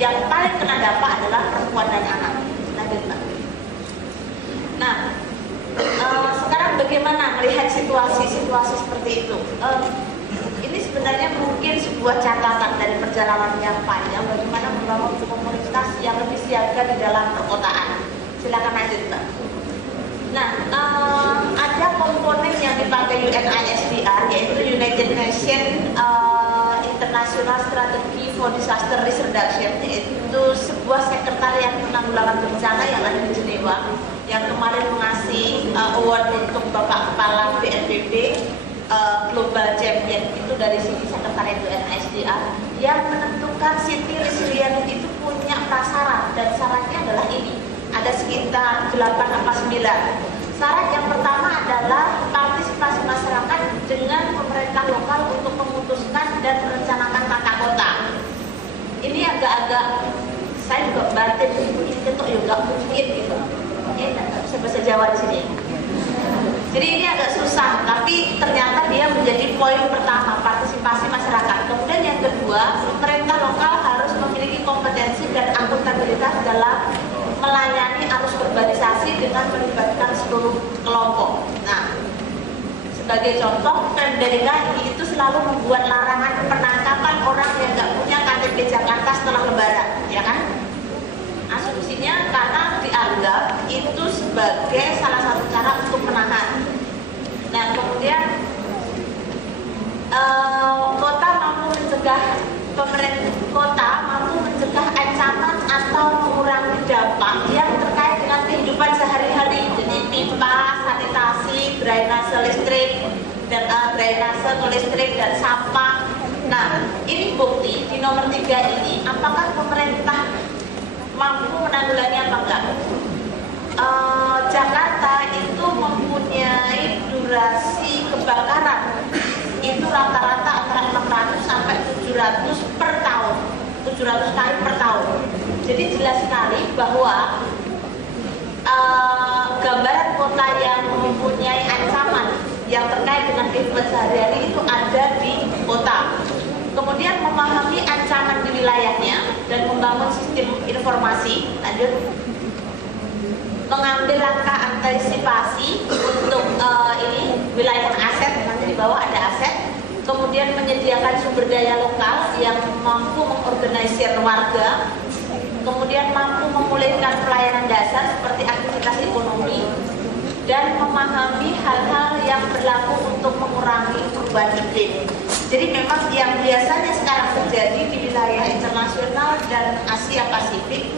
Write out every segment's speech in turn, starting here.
yang paling kena dampak adalah perempuan dan anak. Lanjut, Mbak. Nah, sekarang bagaimana melihat situasi seperti itu? Ini sebenarnya mungkin sebuah catatan dari perjalanan yang panjang bagaimana membangun komunitas yang lebih siaga di dalam perkotaan. Silakan lanjut, Mbak. Nah, ada komponen yang dipakai UNISDR, yaitu United Nations International Strategy for Disaster Risk Reduction, yaitu sebuah sekretariat penanggulangan bencana yang ada di Jenewa, yang kemarin mengasih award untuk Bapak Kepala BNPB Global Champion, itu dari sini sekretariat UNISDR, yang menentukan City Resilient itu punya prasarat, dan syaratnya adalah ini. Ada sekitar 8 apa 9. Syarat yang pertama adalah partisipasi masyarakat dengan pemerintah lokal untuk memutuskan dan merencanakan tata kota. Ini agak-agak, saya juga batin, ini ketok juga mungkin gitu. Ya, nggak bisa bahasa Jawa di sini. Jadi ini agak susah, tapi ternyata dia menjadi poin pertama, partisipasi masyarakat. Kemudian yang kedua, pemerintah lokal harus memiliki kompetensi dan akuntabilitas dalam melayani arus urbanisasi dengan melibatkan seluruh kelompok. Nah, sebagai contoh, Pemda DKI itu selalu membuat larangan penangkapan orang yang nggak punya KTP Jakarta setelah Lebaran, ya kan? Asumsinya karena dianggap itu sebagai salah satu cara untuk menahan. Nah, kemudian kota mampu mencegah ancaman atau mengurangi dampak yang terkait dengan kehidupan sehari-hari. Jadi pipa, sanitasi, drainase listrik dan listrik dan sampah. Nah, ini bukti di nomor 3 ini apakah pemerintah mampu menanggulangi apa enggak? Jakarta itu mempunyai durasi kebakaran itu rata-rata antara 600 sampai 700 per tahun, 700 kali per tahun. Jadi jelas sekali bahwa gambaran kota yang mempunyai ancaman yang terkait dengan kehidupan sehari-hari itu ada di kota. Kemudian memahami ancaman di wilayahnya dan membangun sistem informasi. Lanjut. Mengambil langkah antisipasi untuk ini wilayah aset, nanti di bawah ada aset. Kemudian menyediakan sumber daya lokal yang mampu mengorganisir warga. Kemudian mampu memulihkan pelayanan dasar seperti aktivitas ekonomi dan memahami hal-hal yang berlaku untuk mengurangi perubahan iklim. Jadi memang yang biasanya sekarang terjadi di wilayah internasional dan Asia Pasifik,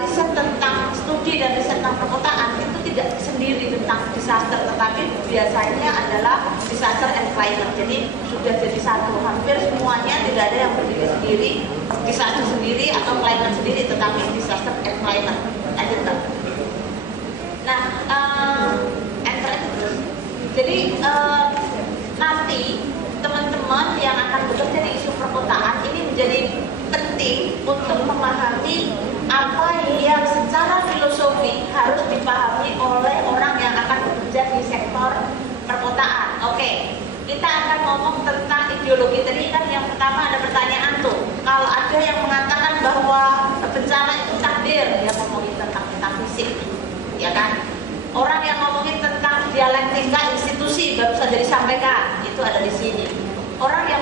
riset tentang studi dan riset tentang perkotaan itu tidak sendiri tentang disaster, tetapi biasanya adalah disaster and climate. Jadi sudah jadi satu, hampir semuanya tidak ada yang berdiri sendiri, disaster sendiri atau climate sendiri, tetapi disaster and climate. Lanjut, Mbak. Nah, jadi nanti teman-teman yang akan bekerja di isu perkotaan ini menjadi penting untuk memahami apa yang secara filosofi harus dipahami oleh orang yang akan bekerja di sektor perkotaan. Oke, kita akan ngomong tentang ideologi. Tadi kan yang pertama ada pertanyaan tuh, kalau ada yang mengatakan bahwa bencana itu takdir, dia ngomongin tentang metafisik, ya kan? Orang yang ngomongin tentang dialektika institusi baru saja disampaikan, itu ada di sini. Orang yang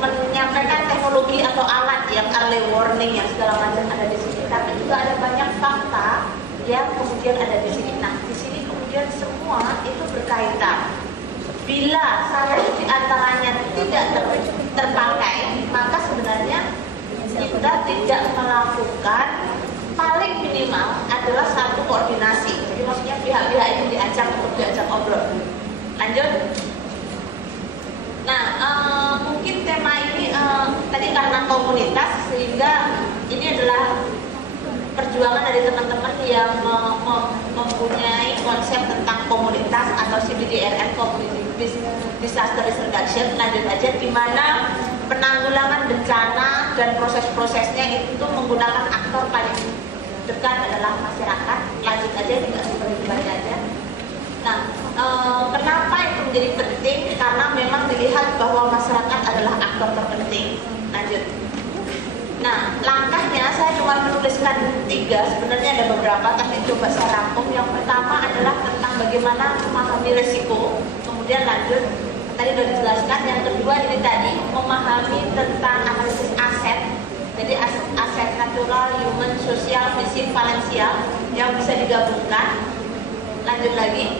menyampaikan teknologi atau alat yang early warning yang segala macam ada di sini. Tapi juga ada banyak fakta yang kemudian ada di sini. Nah, di sini kemudian semua itu berkaitan. Bila salah di antaranya tidak terpakai, maka sebenarnya kita tidak melakukan, paling minimal adalah satu koordinasi. Jadi maksudnya pihak-pihak itu diajak untuk diajak ngobrol. Lanjut. Nah, mungkin tema ini tadi karena komunitas, sehingga ini adalah perjuangan dari teman-teman yang mempunyai konsep tentang komunitas atau CBDRN, Community Disaster Risk Reduction. Lanjut aja, di mana penanggulangan bencana dan proses-prosesnya itu menggunakan aktor paling dekat adalah masyarakat. Lanjut aja, tidak seperti dibaca aja. Nah, kenapa itu menjadi penting? Karena memang dilihat bahwa masyarakat adalah aktor terpenting. Lanjut. Nah, langkahnya saya cuma menuliskan 3, sebenarnya ada beberapa, tapi coba saya rangkum. Yang pertama adalah tentang bagaimana memahami resiko, kemudian lanjut, tadi sudah dijelaskan. Yang kedua ini tadi, memahami tentang analisis aset, jadi aset natural, human, sosial, fisik, finansial yang bisa digabungkan. Lanjut lagi,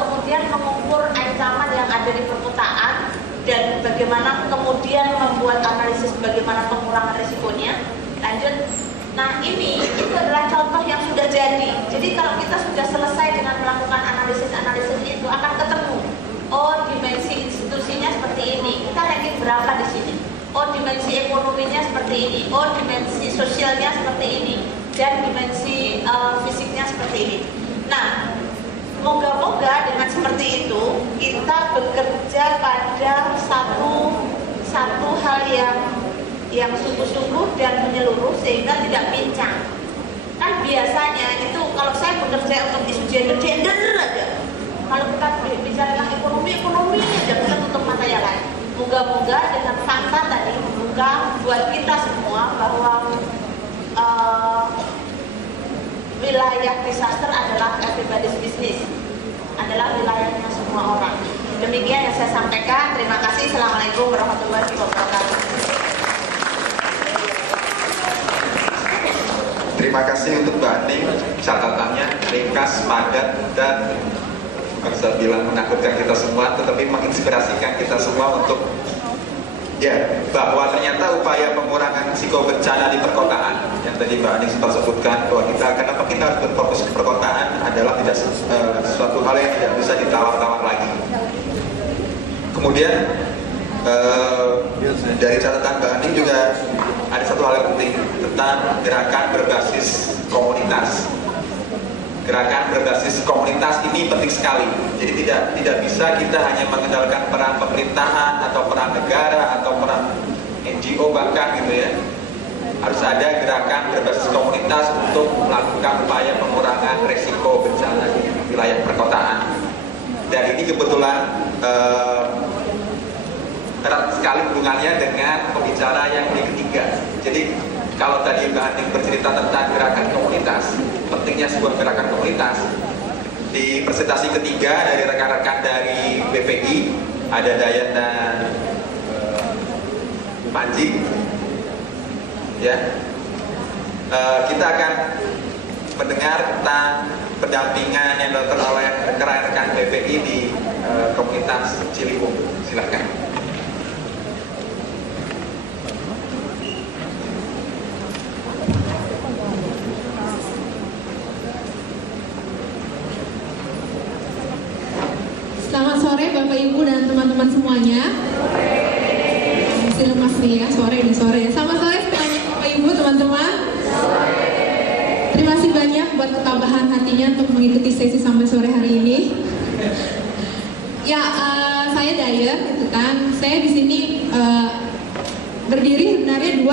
kemudian mengukur ancaman yang ada di perkotaan dan bagaimana kemudian membuat analisis bagaimana pengurangan risikonya. Lanjut, nah itu adalah contoh yang sudah jadi. Jadi kalau kita sudah selesai dengan melakukan analisis itu akan ketemu, oh dimensi institusinya seperti ini, kita ranking berapa di sini, oh dimensi ekonominya seperti ini, oh dimensi sosialnya seperti ini, dan dimensi fisiknya seperti ini. Nah, moga-moga dengan seperti itu kita bekerja pada satu hal yang sungguh-sungguh dan menyeluruh sehingga tidak pincang. Kan biasanya itu kalau saya bekerja untuk isu gender aja. Kalau kita bicara tentang ekonomi aja kita tutup mata yang lain. Moga-moga dengan fakta tadi membuka buat kita semua bahwa wilayah disaster adalah everybody's business, adalah wilayahnya semua orang. Demikian yang saya sampaikan. Terima kasih. Assalamualaikum warahmatullahi wabarakatuh. Terima kasih untuk Mbak Aning, catatannya ringkas, padat, dan bukan saya bilang menakutkan kita semua, tetapi menginspirasikan kita semua untuk bahwa ternyata upaya pengurangan risiko bencana di perkotaan yang tadi Mbak Aning sempat sebutkan, bahwa kenapa kita harus berfokus ke perkotaan adalah tidak sesuatu hal yang tidak bisa ditawar-tawar lagi. Kemudian dari catatan Mbak Aning juga ada satu hal yang penting tentang gerakan berbasis komunitas. Gerakan berbasis komunitas ini penting sekali. Jadi tidak bisa kita hanya mengandalkan peran pemerintahan atau peran negara atau peran NGO bahkan gitu ya. Harus ada gerakan berbasis komunitas untuk melakukan upaya pengurangan resiko bencana di wilayah perkotaan. Dan ini kebetulan erat sekali hubungannya dengan pembicara yang ketiga. Jadi kalau tadi Mbak Aning bercerita tentang gerakan komunitas, pentingnya sebuah gerakan komunitas, di presentasi ketiga dari rekan-rekan dari BPI ada Dayan dan Panji, ya, kita akan mendengar tentang pendampingan yang dilakukan oleh rekan-rekan BPI di komunitas Ciliwung. Silahkan. Selamat sore Bapak Ibu dan teman-teman semuanya. Masih lemas nih ya, sore. Selamat sore semuanya Bapak Ibu, teman-teman. Terima kasih banyak buat ketabahan hatinya untuk mengikuti sesi sampai sore hari ini. Ya, saya Daya, gitu kan. Saya di sini berdiri sebenarnya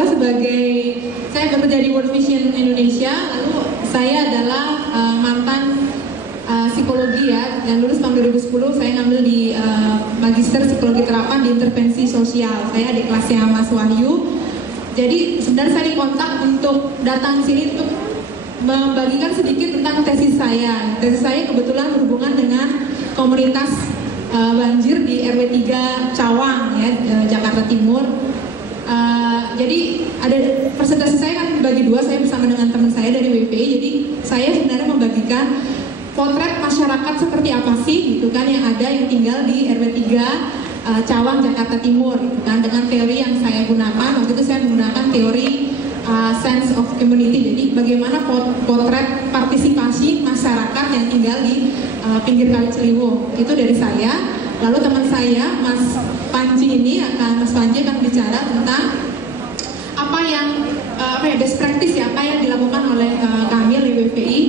saya bekerja di World Vision Indonesia. Lalu saya adalah mantan psikologi ya, yang lulus tahun 2010. Saya ngambil di Magister Psikologi Terapan di Intervensi Sosial. Saya di kelasnya Mas Wahyu. Jadi sebenarnya saya dikontak untuk datang sini untuk membagikan sedikit tentang tesis saya. Tesis saya kebetulan berhubungan dengan komunitas banjir di RW 3 Cawang ya, Jakarta Timur. Jadi ada presentasi saya kan bagi dua, saya bersama dengan teman saya dari WPI. Jadi saya sebenarnya membagikan potret masyarakat seperti apa sih gitu kan yang tinggal di RW 3 Cawang Jakarta Timur gitu kan, dengan teori yang saya gunakan. Waktu itu saya menggunakan teori sense of community. Jadi bagaimana potret partisipasi masyarakat yang tinggal di pinggir Kali Ciliwung. Itu dari saya. Lalu teman saya Mas Panji akan bicara tentang apa yang best practice ya, apa yang dilakukan oleh kami oleh WPI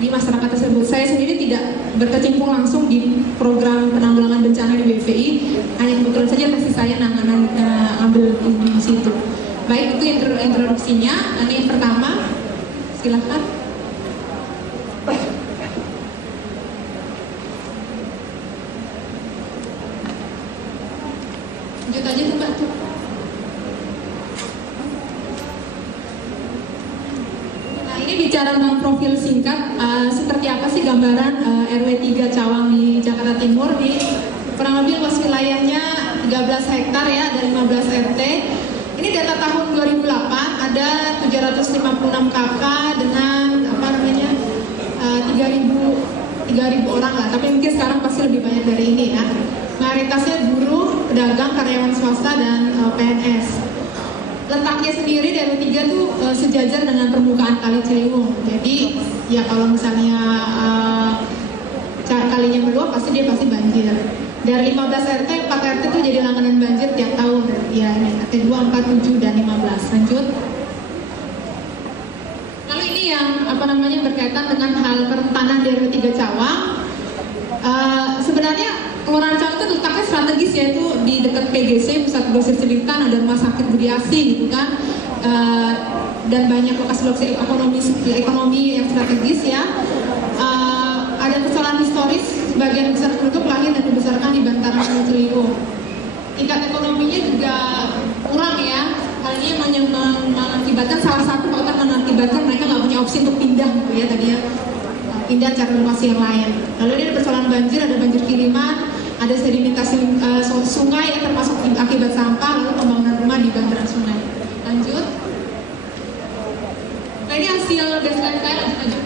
di masyarakat tersebut. Saya sendiri tidak berkecimpung langsung di program penanggulangan bencana di BPI, hanya kebetulan saja tesis saya ambil di situ. Baik, itu introduksinya. Ini yang pertama, silahkan. Lanjut aja tuh Mbak tuh. ini bicara tentang profil singkat, seperti apa sih gambaran RW 3 Cawang di Jakarta Timur. Di kurang lebih luas wilayahnya 13 hektar ya, ada 15 RT. Ini data tahun 2008, ada 756 KK dengan apa namanya 3.000 orang lah, tapi mungkin sekarang pasti lebih banyak dari ini ya. Mayoritasnya buruh, pedagang, karyawan swasta, dan PNS. Letaknya sendiri dari 3 tuh sejajar dengan permukaan Kali Ciliwung. Jadi ya kalau misalnya kalinya meluap dia pasti banjir. Dari 15 RT, 4 RT tuh jadi langganan banjir tiap tahun. Ya ini RT 2, 4, 7, dan 15. Lanjut. Lalu ini yang berkaitan dengan hal kerentanan di RW 3 Cawang. Sebenarnya Kelurahan Cawang itu letaknya strategis, yaitu di dekat PGC, Pusat Grosir Cililitan, ada rumah sakit Budi Asi gitu kan, dan banyak lokasi-lokasi ekonomi yang strategis ya. Ada persoalan historis, sebagian besar penduduk lahir dan dibesarkan di bantaran Sungai Ciliwung. Tingkat ekonominya juga kurang ya. Hal ini mengakibatkan salah satu faktor mengakibatkan mereka nggak punya opsi untuk pindah gitu ya tadi ya, pindah cari lokasi yang lain. Lalu ini ada persoalan banjir, ada banjir kiriman, ada sedimentasi sungai yang termasuk akibat sampah, lalu pembangunan rumah di bantaran sungai. Lanjut. Nah ini hasil baseline saya, lanjut.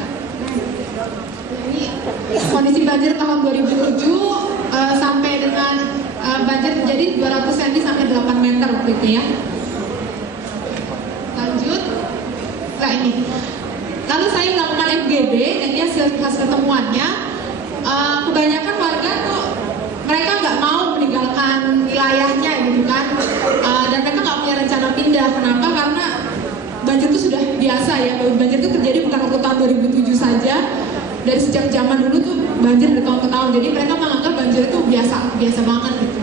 Ini kondisi banjir tahun 2007 sampai dengan banjir terjadi 200 cm sampai 8 meter waktu itu ya. Lanjut. Nah ini. Lalu saya melakukan FGD dan ini hasil temuannya. Kebanyakan warga tuh mereka nggak mau meninggalkan wilayahnya gitu kan, dan mereka nggak punya rencana pindah. Kenapa? Karena banjir itu sudah biasa ya. Banjir itu terjadi bukan waktu tahun 2007 saja. Dari sejak zaman dulu tuh banjir dari tahun ke tahun. Jadi mereka menganggap banjir itu biasa banget gitu.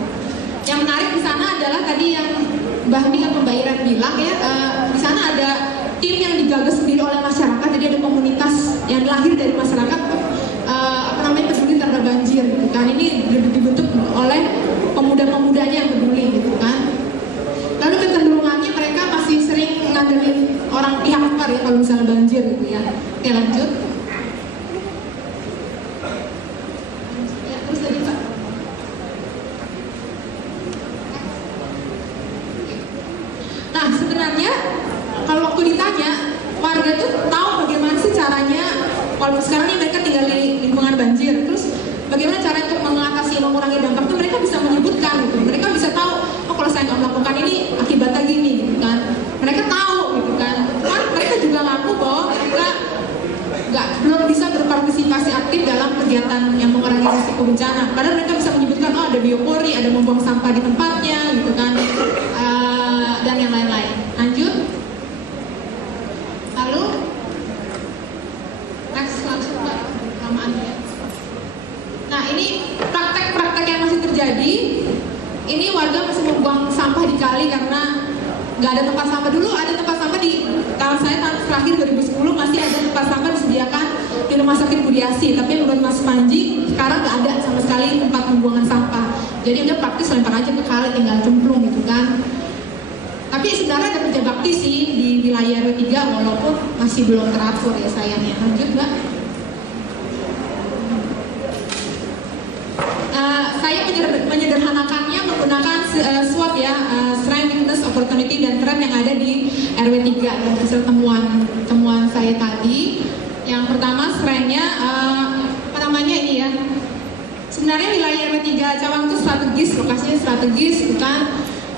Yang menarik di sana adalah tadi yang Mbak Nika atau Mbak Iren bilang ya, di sana ada tim yang digagas sendiri oleh masyarakat. Jadi ada komunitas yang lahir dari masyarakat peduli terhadap banjir gitu kan. Ini dibentuk oleh pemuda-pemudanya yang peduli gitu kan. Lalu kecenderungannya mereka masih sering ngandelin orang pihak luar ya kalau misalnya banjir gitu ya. Oke lanjut. Ya, terus tadi Pak. Nah sebenarnya kalau waktu ditanya warga tuh tahu bagaimana sih caranya. Kalau sekarang ini mereka tinggal di lingkungan banjir, terus bagaimana cara untuk mengatasi, mengurangi dampak itu mereka bisa menyebutkan gitu. Mereka bisa tahu, oh kalau saya nggak melakukan ini akibatnya gini gitu kan. Mereka tahu gitu kan. Cuman mereka juga ngaku bahwa mereka belum bisa berpartisipasi aktif dalam kegiatan yang mengurangi risiko bencana. Padahal mereka bisa menyebutkan, oh ada biopori, ada membuang sampah di tempatnya gitu kan, dan yang lain-lain. Lanjut. Lalu langsung Mbak, lamaan ya. Nah ini praktek-praktek yang masih terjadi. Ini warga masih membuang sampah di kali karena nggak ada tempat sampah. Dulu ada tempat sampah di tahun terakhir 2010 masih ada tempat sampah disediakan di Rumah Sakit Budi Asi. Tapi menurut Mas Panji sekarang nggak ada sama sekali tempat pembuangan sampah. Jadi udah praktis lempar aja ke kali, tinggal cemplung gitu kan. Tapi sebenarnya ada kerja bakti sih di wilayah RW 3 walaupun masih belum teratur ya sayangnya. Lanjut Mbak. Saya menyederhanakannya menggunakan SWOT ya, Strength, Weakness, Opportunity, dan Threat yang ada di RW 3 dan hasil temuan saya tadi. Yang pertama strength-nya ini ya. Sebenarnya wilayah RW 3 Cawang itu strategis, lokasinya strategis bukan.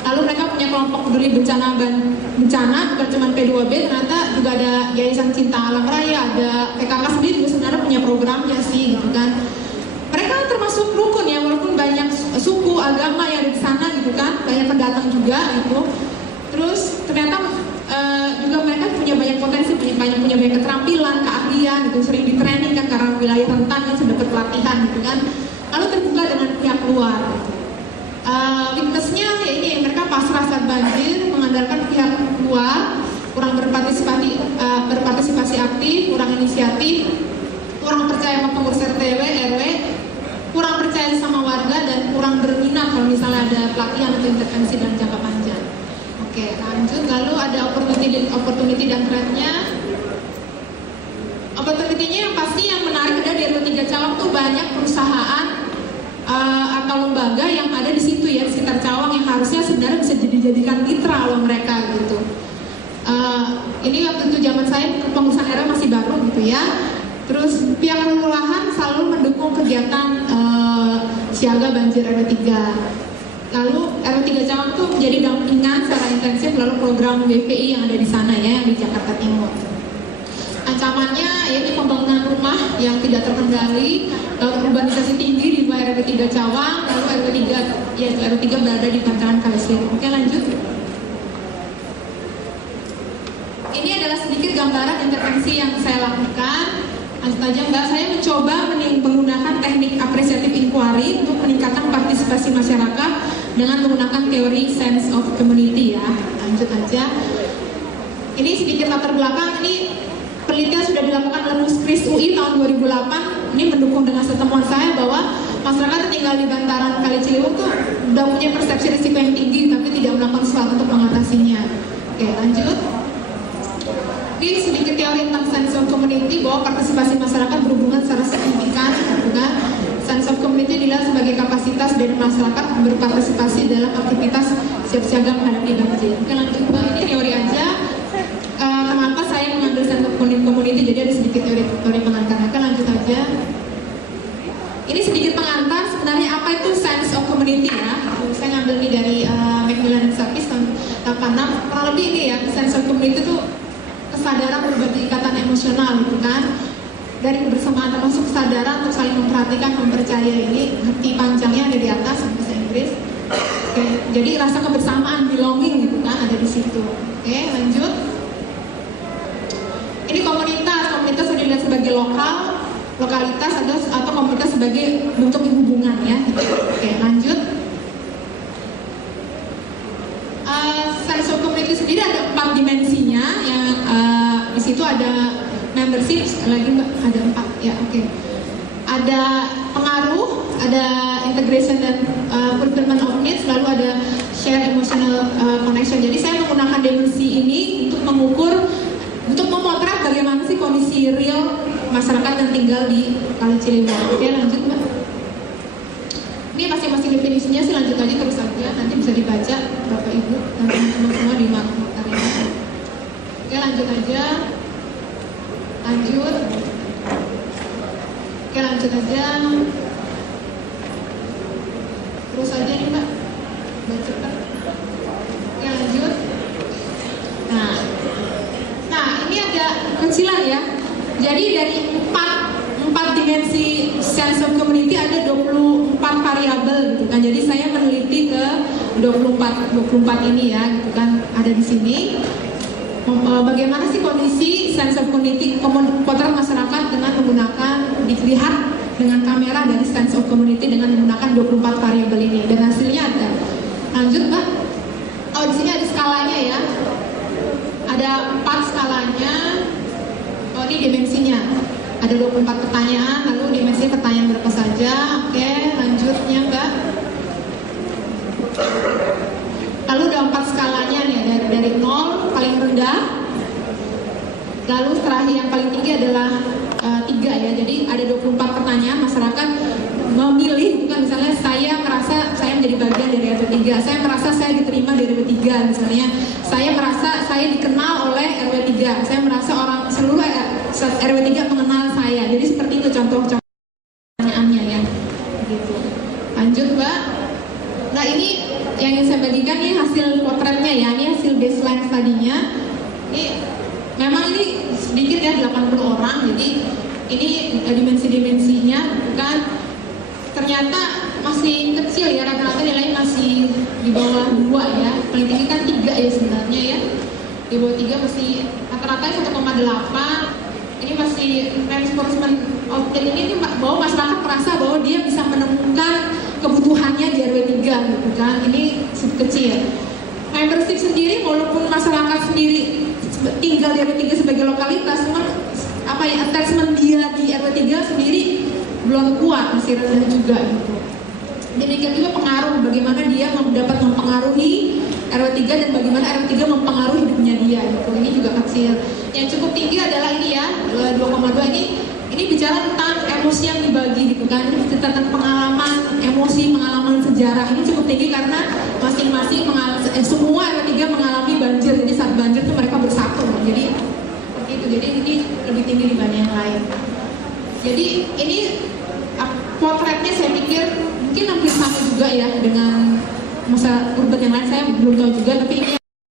Lalu mereka punya kelompok peduli bencana, bukan cuma P2B, ternyata juga ada Yayasan Cinta Alam Raya, ada PKK sendiri juga sebenarnya punya programnya sih gitu kan. Mereka termasuk rukun ya, walaupun banyak suku, agama yang ada di sana gitu kan, banyak pendatang juga gitu. Terus ternyata juga mereka punya banyak potensi, punya banyak keterampilan, keahlian gitu, sering di training kan karena wilayah rentan kan sudah dapat pelatihan gitu kan. Lalu terbuka dengan pihak luar. Weakness-nya ya ini mereka pasrah saat banjir, mengandalkan pihak luar, kurang berpartisipasi aktif, kurang inisiatif, kurang percaya sama pengurus RTW, RW, kurang percaya sama warga, dan kurang berminat kalau misalnya ada pelatihan atau intervensi dalam jangka panjang. Oke, lanjut. Lalu ada opportunity dan threat-nya. opportunity-nya yang pasti yang menarik adalah di RW 3 Cawang tuh banyak perusahaan atau lembaga yang ada di situ ya, di sekitar Cawang, yang harusnya sebenarnya bisa dijadikan mitra oleh mereka gitu. Ini waktu itu zaman saya pengurusan RW masih baru gitu ya. Terus pihak kelurahan selalu mendukung kegiatan siaga banjir RW 3. Lalu RW 3 Cawang tuh menjadi dampingan secara intensif lalu program BPI yang ada di sana ya, yang di Jakarta Timur. Ancamannya yaitu pembangunan rumah yang tidak terkendali, urbanisasi tinggi di luar RW 3 Cawang, lalu RW 3 yaitu RW 3 berada di bantaran Kali Ciliwung. Oke, lanjut. Ini adalah sedikit gambaran intervensi yang saya lakukan. Langsung aja Mbak, saya mencoba menggunakan teknik apresiatif inquiry untuk meningkatkan partisipasi masyarakat dengan menggunakan teori sense of community ya. Lanjut aja. Ini sedikit latar belakang. Ini penelitian sudah dilakukan oleh Muskris UI tahun 2008. Ini mendukung dengan setemuan saya bahwa masyarakat yang tinggal di bantaran Kali Ciliwung tuh udah punya persepsi risiko yang tinggi tapi tidak melakukan sesuatu untuk mengatasinya. Oke, lanjut. Ini sedikit teori tentang sense of community, bahwa partisipasi masyarakat berhubungan secara signifikan dengan sense of community dilihat sebagai kapasitas dari masyarakat berpartisipasi dalam aktivitas siap-siaga menghadapi banjir. Oke, lanjut Mbak, ini teori aja. Kenapa saya mengambil sense of community, jadi ada sedikit teori pengantarnya. Oke, lanjut aja. Ini sedikit pengantar sebenarnya apa itu sense of community ya. Saya ngambil ini dari Macmillan and Sapis tahun 86. Kurang lebih ini ya, sense of community itu kesadaran berbagi ikatan emosional gitu kan, dari kebersamaan termasuk kesadaran untuk saling memperhatikan, mempercayai. Ini hati panjangnya ada di atas bahasa Inggris. Oke, jadi rasa kebersamaan, belonging gitu kan ada di situ. Oke, lanjut. Ini komunitas sudah dilihat sebagai lokalitas atau komunitas sebagai bentuk hubungan ya. Oke, lanjut. Sense of community sendiri ada 4 dimensinya yang di situ ada membership, lagi Mbak, ada 4 ya, oke. Ada pengaruh, ada integration dan fulfillment of needs, lalu ada share emotional connection. Jadi saya menggunakan dimensi ini untuk mengukur, untuk memotret bagaimana sih kondisi real masyarakat yang tinggal di Kali Ciliwung. Oke, lanjut Mbak. Ini masing-masing definisinya sih lanjut aja terus saja, nanti bisa dibaca Bapak Ibu dan teman-teman semua di materi ini. Oke, lanjut aja. Lanjut. Oke, lanjut aja. Terus aja nih Mbak, baca kan. Oke, lanjut. Nah ini ada kecilan ya. Jadi dari 4 dimensi sense of community ada 24 variabel gitu kan. Jadi saya meneliti ke 24 ini ya gitu kan, ada di sini. Bagaimana sih kondisi sense of community potret masyarakat dengan menggunakan, dilihat dengan kamera dari sense of community dengan menggunakan 24 variabel ini, dan hasilnya ada. Lanjut Mbak. Oh, di sini ada skalanya ya. Ada 4 skalanya. Oh, ini dimensinya. Ada 24 pertanyaan, lalu dimensi pertanyaan berapa saja. Oke, lanjutnya Mbak. Lalu ada 4 skalanya nih, dari 0 paling rendah. Lalu terakhir yang paling tinggi adalah 3 ya. Jadi ada 24 pertanyaan, masyarakat memilih, bukan misalnya saya merasa saya menjadi bagian dari RW 3, saya merasa saya diterima dari RW 3 misalnya, saya merasa saya dikenal oleh RW 3, saya merasa seluruh RW 3 mengenal saya. Jadi seperti itu contoh-contoh pertanyaannya ya. Gitu. Lanjut Mbak. Nah, ini yang ingin saya bagikan nih hasil potretnya ya, ini hasil baseline tadinya. Ini memang ini sedikit ya, 80 orang, jadi ini dimensi-dimensinya bukan, ternyata masih kecil ya, rata-rata nilainya masih di bawah 2 ya, paling tinggi kan 3 ya sebenarnya ya, di bawah 3 masih rata-rata 1,8. Ini masih reinforcement of need ini bahwa masyarakat merasa bahwa dia bisa menemukan kebutuhannya di RW 3 gitu kan, ini kecil. Membership sendiri walaupun masyarakat sendiri tinggal di RW 3 sebagai lokalitas, cuman apa ya, attachment dia di RW 3 sendiri belum kuat, masih rendah juga gitu. Demikian juga pengaruh, bagaimana dia dapat mempengaruhi RW 3 dan bagaimana RW 3 mempengaruhi hidupnya dia gitu. Ini juga kecil. Yang cukup tinggi adalah ini ya, 12 2,2 ini bicara tentang emosi yang dibagi gitu kan, ini tentang pengalaman emosi, pengalaman sejarah. Ini cukup tinggi karena masing-masing semua R3 mengalami banjir, jadi saat banjir tuh mereka bersatu, jadi seperti itu. Jadi ini lebih tinggi dibanding yang lain. Jadi ini potretnya saya pikir mungkin hampir sama juga ya dengan masa urban yang lain, saya belum tahu juga, tapi ini